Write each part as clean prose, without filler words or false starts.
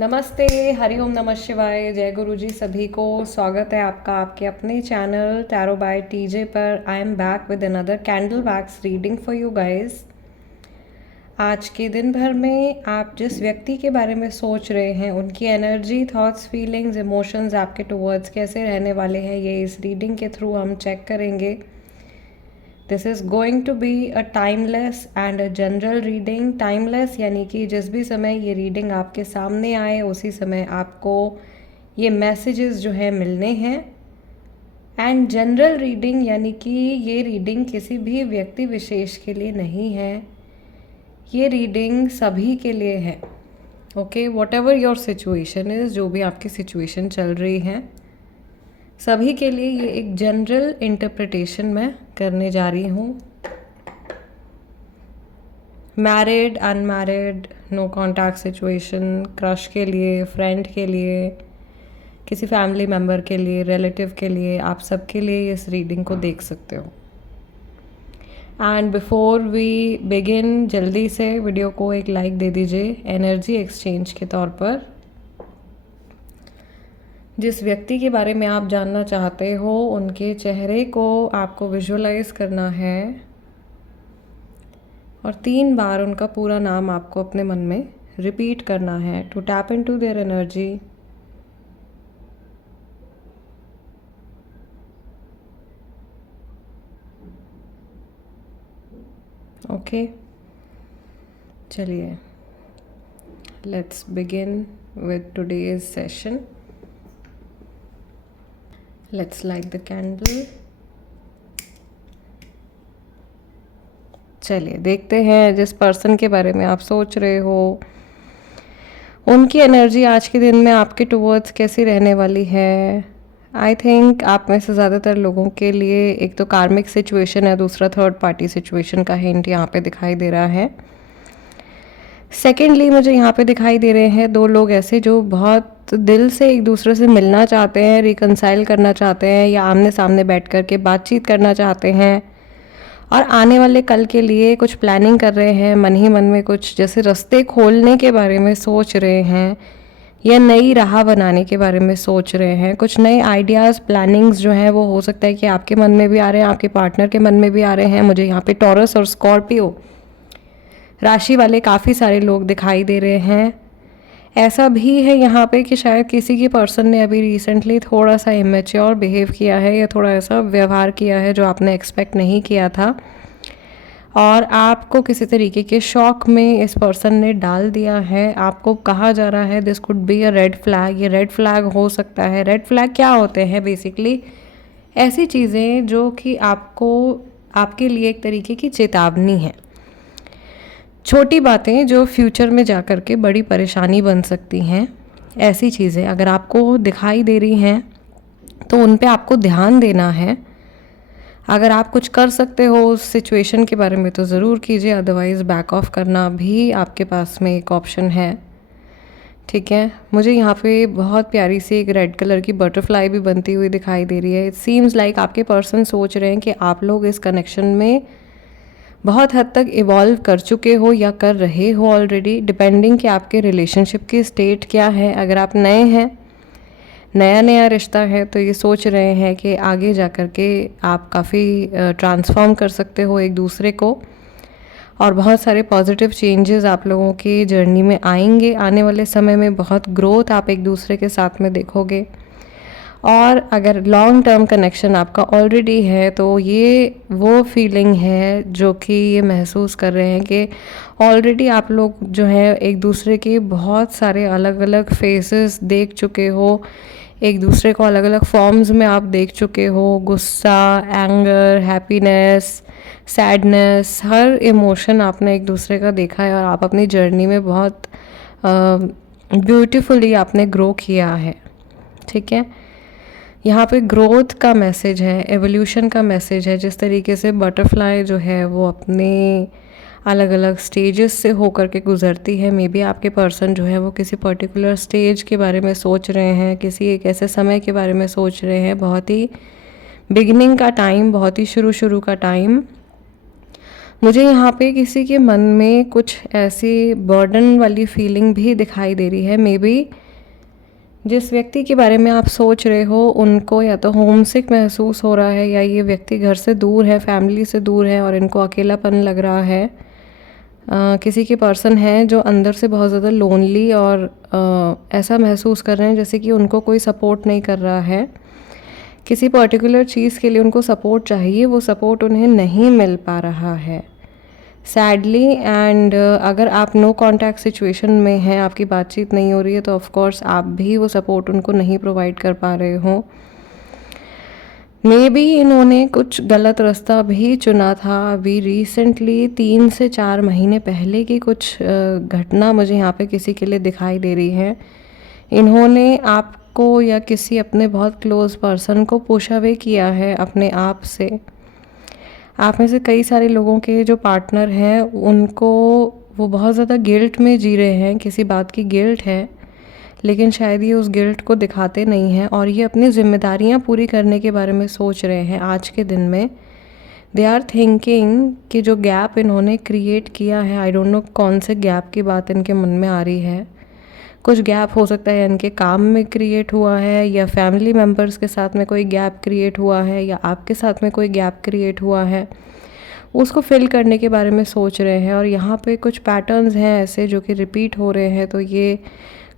नमस्ते, हरिओम नमः शिवाय, जय गुरु जी सभी को। स्वागत है आपका आपके अपने चैनल टैरो बाय टीजे पर। I am back with another candle wax reading for you guys. आज के दिन भर में आप जिस व्यक्ति के बारे में सोच रहे हैं उनकी एनर्जी, थॉट्स, फीलिंग्स, इमोशंस आपके टुवर्ड्स कैसे रहने वाले हैं, ये इस रीडिंग के थ्रू हम चेक करेंगे। This is going to be a timeless and a general reading. Timeless यानी कि जिस भी समय ये रीडिंग आपके सामने आए उसी समय आपको ये मैसेजेस जो है मिलने हैं। एंड जनरल रीडिंग यानी कि ये रीडिंग किसी भी व्यक्ति विशेष के लिए नहीं है, ये रीडिंग सभी के लिए है। Okay, what ever your situation is, जो भी आपकी सिचुएशन चल रही है, सभी के लिए ये एक जनरल इंटरप्रिटेशन मैं करने जा रही हूँ। Married, unmarried, no contact situation, crush के लिए, फ्रेंड के लिए, किसी फैमिली मेम्बर के लिए, रिलेटिव के लिए, आप सबके लिए इस रीडिंग को देख सकते हो। एंड बिफोर वी बिगिन, जल्दी से वीडियो को एक लाइक दे दीजिए एनर्जी एक्सचेंज के तौर पर। जिस व्यक्ति के बारे में आप जानना चाहते हो उनके चेहरे को आपको विजुअलाइज करना है और 3 बार उनका पूरा नाम आपको अपने मन में रिपीट करना है to tap into there energy. Okay, चलिए let's begin with today's session. Let's light the candle. चलिए देखते हैं जिस पर्सन के बारे में आप सोच रहे हो उनकी एनर्जी आज के दिन में आपके टुवर्ड्स कैसी रहने वाली है। आई थिंक आप में से ज़्यादातर लोगों के लिए एक तो कार्मिक सिचुएशन है, दूसरा थर्ड पार्टी सिचुएशन का हिंट यहाँ पे दिखाई दे रहा है। सेकेंडली मुझे यहाँ पे दिखाई दे रहे हैं 2 लोग ऐसे जो बहुत दिल से एक दूसरे से मिलना चाहते हैं, रिकंसाइल करना चाहते हैं या आमने सामने बैठ कर के बातचीत करना चाहते हैं और आने वाले कल के लिए कुछ प्लानिंग कर रहे हैं। मन ही मन में कुछ जैसे रास्ते खोलने के बारे में सोच रहे हैं या नई राह बनाने के बारे में सोच रहे हैं। कुछ नए आइडियाज़, प्लानिंग्स जो हैं वो हो सकता है कि आपके मन में भी आ रहे हैं, आपके पार्टनर के मन में भी आ रहे हैं। मुझे यहाँ पे टॉरस और स्कॉर्पियो राशि वाले काफ़ी सारे लोग दिखाई दे रहे हैं। ऐसा भी है यहाँ पे कि शायद किसी की पर्सन ने अभी रिसेंटली थोड़ा सा इमेच्योर बिहेव किया है या थोड़ा ऐसा व्यवहार किया है जो आपने एक्सपेक्ट नहीं किया था और आपको किसी तरीके के शॉक में इस पर्सन ने डाल दिया है। आपको कहा जा रहा है this could be a red flag. ये रेड फ्लैग हो सकता है। रेड फ्लैग क्या होते हैं? बेसिकली ऐसी चीज़ें जो कि आपको, आपके लिए एक तरीके की चेतावनी है। छोटी बातें जो फ्यूचर में जा कर के बड़ी परेशानी बन सकती हैं, ऐसी चीज़ें अगर आपको दिखाई दे रही हैं तो उन पे आपको ध्यान देना है। अगर आप कुछ कर सकते हो उस सिचुएशन के बारे में तो ज़रूर कीजिए, अदरवाइज़ बैक ऑफ करना भी आपके पास में एक ऑप्शन है। ठीक है, मुझे यहाँ पे बहुत प्यारी सी एक रेड कलर की बटरफ्लाई भी बनती हुई दिखाई दे रही है। इट सीम्स लाइक आपके पर्सन सोच रहे हैं कि आप लोग इस कनेक्शन में बहुत हद तक इवॉल्व कर चुके हो या कर रहे हो ऑलरेडी, डिपेंडिंग कि आपके रिलेशनशिप की स्टेट क्या है। अगर आप नए हैं, नया नया रिश्ता है, तो ये सोच रहे हैं कि आगे जा कर के आप काफ़ी ट्रांसफॉर्म कर सकते हो एक दूसरे को और बहुत सारे पॉजिटिव चेंजेस आप लोगों की जर्नी में आएंगे। आने वाले समय में बहुत ग्रोथ आप एक दूसरे के साथ में देखोगे। और अगर लॉन्ग टर्म कनेक्शन आपका ऑलरेडी है तो ये वो फीलिंग है जो कि ये महसूस कर रहे हैं कि ऑलरेडी आप लोग जो है एक दूसरे के बहुत सारे अलग अलग फेसेस देख चुके हो, एक दूसरे को अलग अलग फॉर्म्स में आप देख चुके हो। गुस्सा, एंगर, हैप्पीनेस, सैडनेस, हर इमोशन आपने एक दूसरे का देखा है और आप अपनी जर्नी में बहुत ब्यूटीफुली आपने ग्रो किया है। ठीक है, यहाँ पे ग्रोथ का मैसेज है, एवोल्यूशन का मैसेज है। जिस तरीके से बटरफ्लाई जो है वो अपने अलग अलग स्टेजेस से होकर के गुजरती है, मे बी आपके पर्सन जो है वो किसी पर्टिकुलर स्टेज के बारे में सोच रहे हैं, किसी एक ऐसे समय के बारे में सोच रहे हैं, बहुत ही बिगिनिंग का टाइम, बहुत ही शुरू का टाइम। मुझे यहाँ पे किसी के मन में कुछ ऐसी बर्डन वाली फीलिंग भी दिखाई दे रही है। मे बी जिस व्यक्ति के बारे में आप सोच रहे हो उनको या तो होमसिक महसूस हो रहा है, या ये व्यक्ति घर से दूर है, फैमिली से दूर है और इनको अकेलापन लग रहा है। किसी के पर्सन हैं जो अंदर से बहुत ज़्यादा लोनली और ऐसा महसूस कर रहे हैं जैसे कि उनको कोई सपोर्ट नहीं कर रहा है। किसी पर्टिकुलर चीज़ के लिए उनको सपोर्ट चाहिए, वो सपोर्ट उन्हें नहीं मिल पा रहा है सैडली। एंड अगर आप नो कॉन्टैक्ट सिचुएशन में हैं, आपकी बातचीत नहीं हो रही है, तो ऑफ कोर्स आप भी वो सपोर्ट उनको नहीं प्रोवाइड कर पा रहे हो। मे बी इन्होंने कुछ गलत रास्ता भी चुना था। अभी रिसेंटली 3 से 4 महीने पहले की कुछ घटना मुझे यहाँ पे किसी के लिए दिखाई दे रही है। इन्होंने आपको या किसी अपने बहुत क्लोज पर्सन को पुश अवे किया है अपने आप से। आप में से कई सारे लोगों के जो पार्टनर हैं उनको वो बहुत ज़्यादा गिल्ट में जी रहे हैं, किसी बात की गिल्ट है, लेकिन शायद ये उस गिल्ट को दिखाते नहीं हैं और ये अपनी ज़िम्मेदारियां पूरी करने के बारे में सोच रहे हैं आज के दिन में। दे आर थिंकिंग कि जो गैप इन्होंने क्रिएट किया है, आई डोंट नो कौन से गैप की बात इनके मन में आ रही है। कुछ गैप हो सकता है इनके काम में क्रिएट हुआ है, या फैमिली मेम्बर्स के साथ में कोई गैप क्रिएट हुआ है, या आपके साथ में कोई गैप क्रिएट हुआ है, उसको फिल करने के बारे में सोच रहे हैं। और यहाँ पे कुछ पैटर्न्स हैं ऐसे जो कि रिपीट हो रहे हैं, तो ये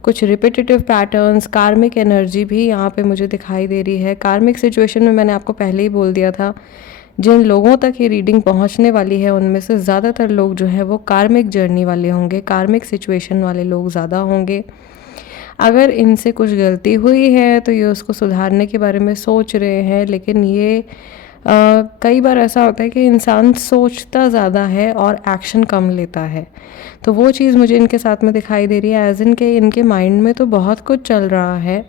कुछ रिपीटेटिव पैटर्न्स, कार्मिक एनर्जी भी यहाँ पे मुझे दिखाई दे रही है। कार्मिक सिचुएशन में मैंने आपको पहले ही बोल दिया था, जिन लोगों तक ये रीडिंग पहुँचने वाली है उनमें से ज़्यादातर लोग जो है वो कार्मिक जर्नी वाले होंगे, कार्मिक सिचुएशन वाले लोग ज़्यादा होंगे। अगर इनसे कुछ गलती हुई है तो ये उसको सुधारने के बारे में सोच रहे हैं, लेकिन ये कई बार ऐसा होता है कि इंसान सोचता ज़्यादा है और एक्शन कम लेता है। तो वो चीज़ मुझे इनके साथ में दिखाई दे रही है, एज इन के इनके माइंड में तो बहुत कुछ चल रहा है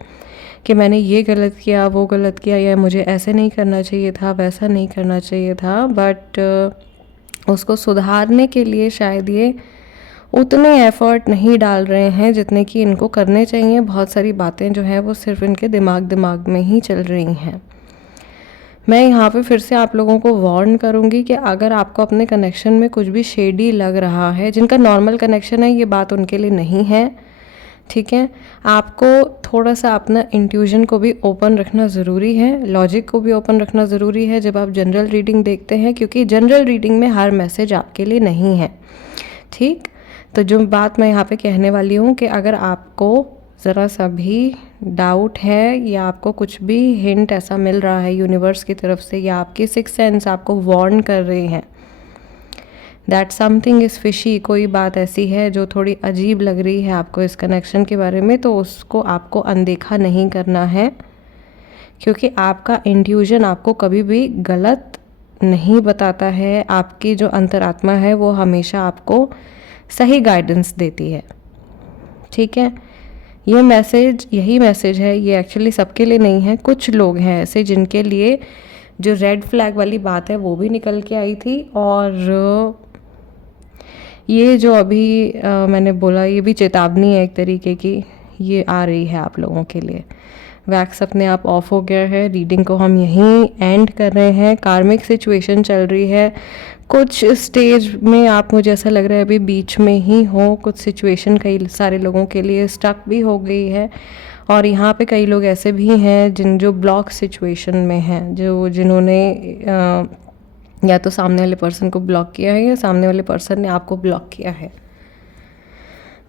कि मैंने ये गलत किया, वो गलत किया, या मुझे ऐसे नहीं करना चाहिए था, वैसा नहीं करना चाहिए था। बट उसको सुधारने के लिए शायद ये उतने एफ़र्ट नहीं डाल रहे हैं जितने कि इनको करने चाहिए। बहुत सारी बातें जो हैं वो सिर्फ इनके दिमाग में ही चल रही हैं। मैं यहाँ पे फिर से आप लोगों को वार्न करूँगी कि अगर आपको अपने कनेक्शन में कुछ भी शेडी लग रहा है, जिनका नॉर्मल कनेक्शन है, ये बात उनके लिए नहीं है, ठीक है। आपको थोड़ा सा अपना इंट्यूजन को भी ओपन रखना ज़रूरी है, लॉजिक को भी ओपन रखना ज़रूरी है जब आप जनरल रीडिंग देखते हैं, क्योंकि जनरल रीडिंग में हर मैसेज आपके लिए नहीं है, ठीक। तो जो बात मैं यहाँ पे कहने वाली हूँ कि अगर आपको ज़रा सा भी डाउट है, या आपको कुछ भी हिंट ऐसा मिल रहा है यूनिवर्स की तरफ से, या आपकी सिक्स सेंस आपको वार्न कर रहे हैं दैट समथिंग इज़ फिशी, कोई बात ऐसी है जो थोड़ी अजीब लग रही है आपको इस कनेक्शन के बारे में, तो उसको आपको अनदेखा नहीं करना है, क्योंकि आपका इंट्यूजन आपको कभी भी गलत नहीं बताता है। आपकी जो अंतरात्मा है वो हमेशा आपको सही गाइडेंस देती है, ठीक है। ये मैसेज, यही मैसेज है, ये एक्चुअली सबके लिए नहीं है। कुछ लोग हैं ऐसे जिनके लिए जो रेड फ्लैग वाली बात है वो भी निकल के आई थी, और ये जो अभी मैंने बोला ये भी चेतावनी है एक तरीके की, ये आ रही है आप लोगों के लिए। वैक्स अपने आप ऑफ हो गया है, रीडिंग को हम यहीं एंड कर रहे हैं। कार्मिक सिचुएशन चल रही है, कुछ स्टेज में आप, मुझे ऐसा लग रहा है अभी बीच में ही हो, कुछ सिचुएशन कई सारे लोगों के लिए स्टक भी हो गई है, और यहाँ पे कई लोग ऐसे भी हैं जो ब्लॉक सिचुएशन में हैं, जिन्होंने या तो सामने वाले पर्सन को ब्लॉक किया है, या सामने वाले पर्सन ने आपको ब्लॉक किया है।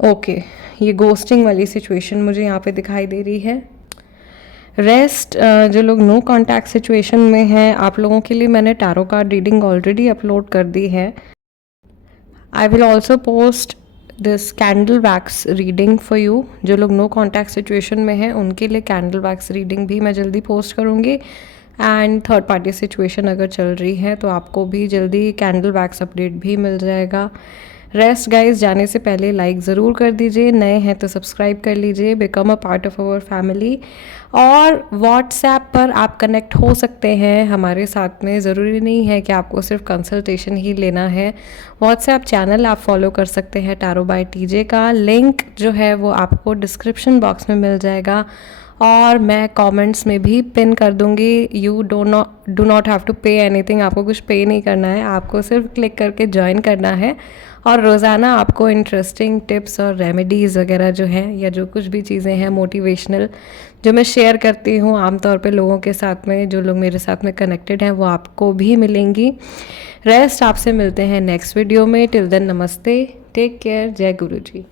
ओके, ये गोस्टिंग वाली सिचुएशन मुझे यहाँ पे दिखाई दे रही है। रेस्ट, जो लोग नो कॉन्टैक्ट सिचुएशन में हैं, आप लोगों के लिए मैंने tarot card reading already upload कर दी है। I will also post this candle wax reading for you. जो लोग नो कॉन्टैक्ट सिचुएशन में हैं उनके लिए कैंडल वैक्स रीडिंग भी मैं जल्दी पोस्ट करूँगी। एंड थर्ड पार्टी सिचुएशन अगर चल रही है तो आपको भी जल्दी कैंडल वैक्स अपडेट भी मिल जाएगा। रेस्ट गाइस, जाने से पहले लाइक ज़रूर कर दीजिए, नए हैं तो सब्सक्राइब कर लीजिए, become a part of our family. और व्हाट्सएप पर आप कनेक्ट हो सकते हैं हमारे साथ में, ज़रूरी नहीं है कि आपको सिर्फ कंसल्टेशन ही लेना है। व्हाट्सएप चैनल आप फॉलो कर सकते हैं टैरो बाय टीजे का, लिंक जो है वो आपको डिस्क्रिप्शन बॉक्स में मिल जाएगा। और मैं कमेंट्स में भी पिन कर दूंगी। You do not have to pay anything, आपको कुछ पे नहीं करना है, आपको सिर्फ क्लिक करके ज्वाइन करना है और रोज़ाना आपको इंटरेस्टिंग टिप्स और रेमेडीज़ वगैरह जो हैं या जो कुछ भी चीज़ें हैं मोटिवेशनल जो मैं शेयर करती हूँ आमतौर पे लोगों के साथ में, जो लोग मेरे साथ में कनेक्टेड हैं, वो आपको भी मिलेंगी। रेस्ट आपसे मिलते हैं नेक्स्ट वीडियो में। टिल देन नमस्ते, टेक केयर, जय गुरु जी।